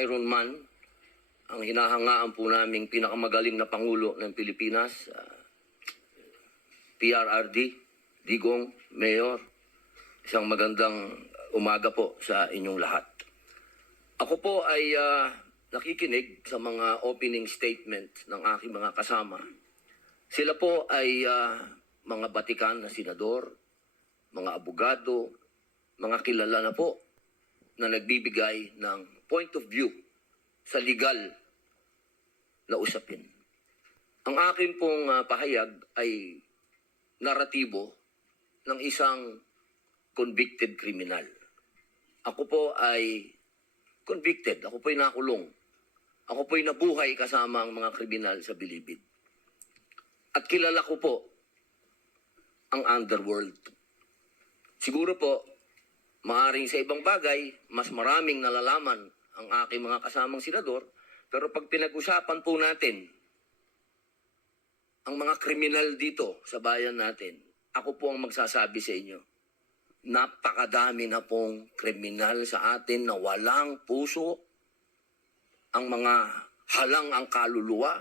Iron Man, ang hinahangaan po naming pinakamagaling na Pangulo ng Pilipinas, PRRD, Digong, Mayor, isang magandang umaga po sa inyong lahat. Ako po ay nakikinig sa mga opening statement ng aking mga kasama. Sila po ay mga batikan na senador, mga abogado, mga kilala na po na nagbibigay ng point of view sa legal na usapin. Ang akin pong pahayag ay naratibo ng isang convicted criminal. Ako po ay convicted, ako po ay nakulong. Ako po ay nabuhay kasama ang mga kriminal sa Bilibid. At kilala ko po ang underworld. Siguro po, maaring sa ibang bagay, mas maraming nalalaman ang aking mga kasamang senador, pero pag pinag-usapan po natin ang mga kriminal dito sa bayan natin, ako po ang magsasabi sa inyo, napakadami na pong kriminal sa atin na walang puso, ang mga halang ang kaluluwa.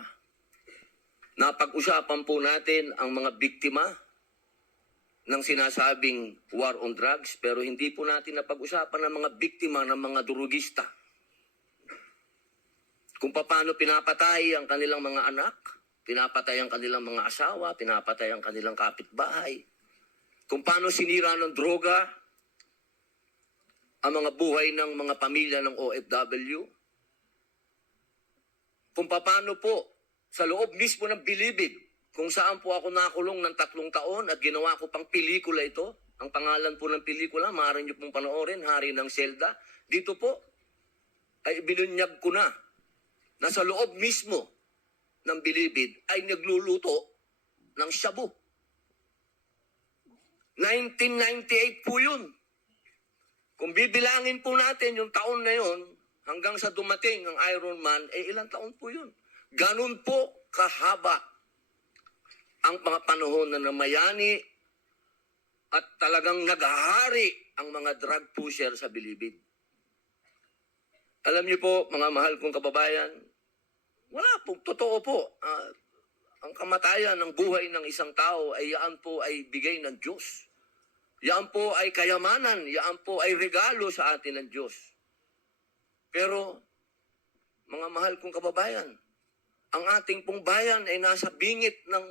Napag-usapan po natin ang mga biktima ng sinasabing war on drugs, pero hindi po natin napag-usapan ang mga biktima ng mga durugista. Kung paano pinapatay ang kanilang mga anak, pinapatay ang kanilang mga asawa, pinapatay ang kanilang kapitbahay. Kung paano sinira ng droga ang mga buhay ng mga pamilya ng OFW. Kung paano po sa loob mismo ng Bilibid, kung saan po ako nakulong ng 3 taon at ginawa ko pang pelikula ito. Ang pangalan po ng pelikula, maaari niyo pong panoorin, Hari ng Selda. Dito po ay binunyag ko na sa loob mismo ng Bilibid ay nagluluto ng shabu. 1998 po yun. Kung bibilangin po natin yung taon na yun, hanggang sa dumating ang Iron Man, ilang taon po yun. Ganun po kahaba ang mga panahon na namayani at talagang naghahari ang mga drug pusher sa Bilibid. Alam niyo po, mga mahal kong kababayan, wala po, totoo po. Ang kamatayan ng buhay ng isang tao ay yaan po ay bigay ng Diyos. Yaan po ay kayamanan, yaan po ay regalo sa atin ng Diyos. Pero, mga mahal kong kababayan, ang ating pong bayan ay nasa bingit ng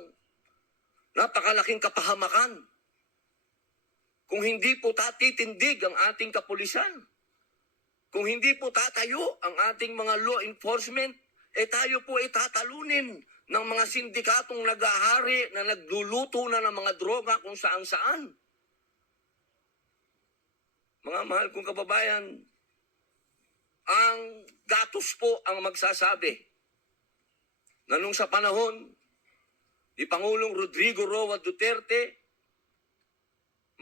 napakalaking kapahamakan. Kung hindi po tatitindig ang ating kapulisan, kung hindi po tatayo ang ating mga law enforcement, tayo po ay tatalunin ng mga sindikatong naghahari na nagluluto na ng mga droga kung saan-saan. Mga mahal kong kababayan, ang datos po ang magsasabi na nung sa panahon ni Pangulong Rodrigo Roa Duterte,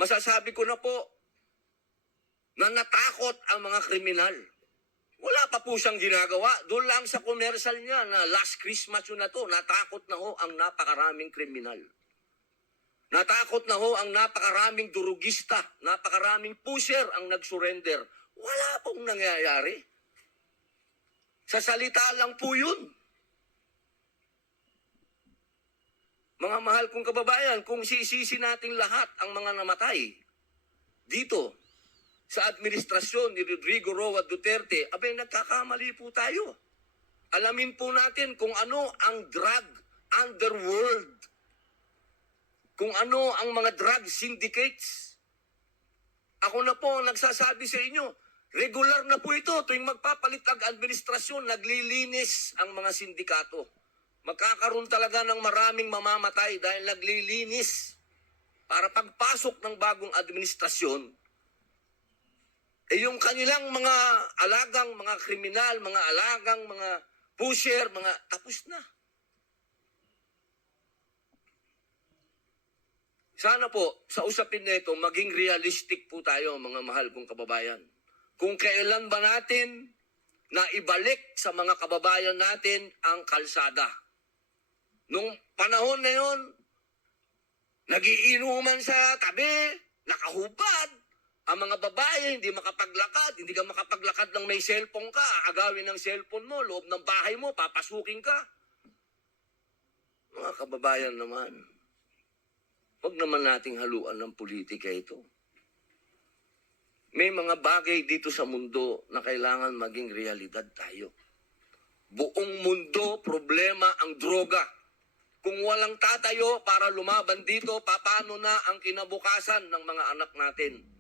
masasabi ko na po na natakot ang mga kriminal. Wala pa po siyang ginagawa. Doon lang sa commercial niya na last Christmas yun na to, natakot na ho ang napakaraming kriminal. Natakot na ho ang napakaraming durugista, napakaraming pusher ang nag-surrender. Wala pong nangyayari. Sa salita lang po yun. Mga mahal kong kababayan, kung sisisi natin lahat ang mga namatay dito sa administrasyon ni Rodrigo Roa Duterte, abay nagkakamali po tayo. Alamin po natin kung ano ang drug underworld, kung ano ang mga drug syndicates. Ako na po nagsasabi sa inyo, regular na po ito tuwing magpapalit ang administrasyon, naglilinis ang mga sindikato. Magkakaroon talaga ng maraming mamamatay dahil naglilinis para pagpasok ng bagong administrasyon, yung kanilang mga alagang, mga kriminal, mga alagang, mga pusher, mga tapos na. Sana po, sa usapin na ito, maging realistic po tayo, mga mahal kong kababayan. Kung kailan ba natin na ibalik sa mga kababayan natin ang kalsada. Nung panahon na yon, nagiinuman sa tabi, nakahubad, Ang mga babae, hindi makapaglakad. Hindi ka makapaglakad ng may cellphone ka. Aagawin ng cellphone mo, loob ng bahay mo, papasukin ka. Mga kababayan naman, huwag naman nating haluan ng politika ito. May mga bagay dito sa mundo na kailangan maging realidad tayo. Buong mundo, problema ang droga. Kung walang tatayo para lumaban dito, paano na ang kinabukasan ng mga anak natin?